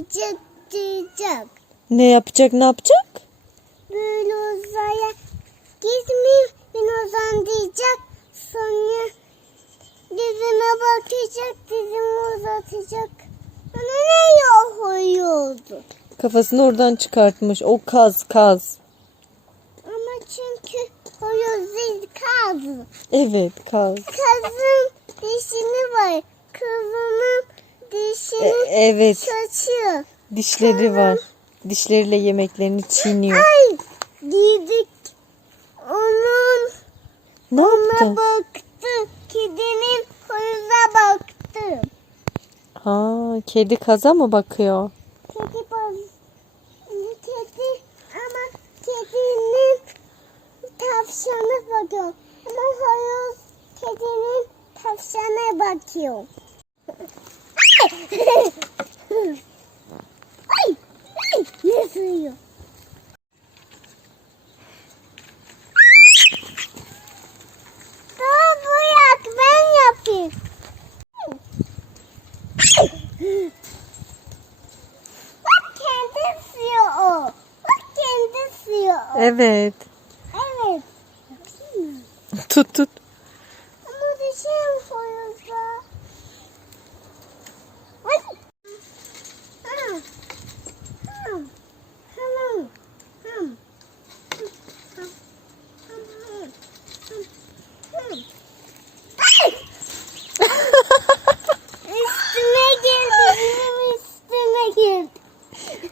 diyecek diyecek. Ne yapacak ne yapacak? Böyle uzaya gitmeyeyim ben uzan diyecek. Sonra dizime bakacak dizimi uzatacak. Bana ne yapıyordu? Kafasını oradan çıkartmış. O kaz kaz. Ama çünkü o yüzde kaldı. Evet kaz. Kızın dişini var. Kızının E- dişini evet saçıyor. dişleri var. Dişleriyle yemeklerini çiğniyor. Ay giydik. Onun Ne ona yaptı? baktı. Kedinin kuyruğuna baktı. Ha, kedi kaza mı bakıyor? Kedi. Kedi ama kedinin tavşanı bakıyor. Ama horoz kedinin tavşana bakıyor. Ay, ay, ne sığıyor? Dur bırak ben yapayım. Bak kendi sığıyor o. Bak kendi sığıyor o. Evet. Evet. Yapayım mı? Tut tut. Ama düşeyim koyuyorsa.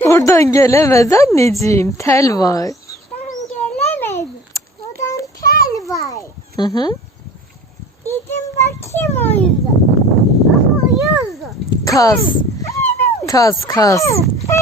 Oradan gelemez anneciğim. Tel var. Ben gelemedim. Oradan tel var. Hı hı. Gidin bakayım o yüzden. Ama. Kaz. Kaz kaz. Ha,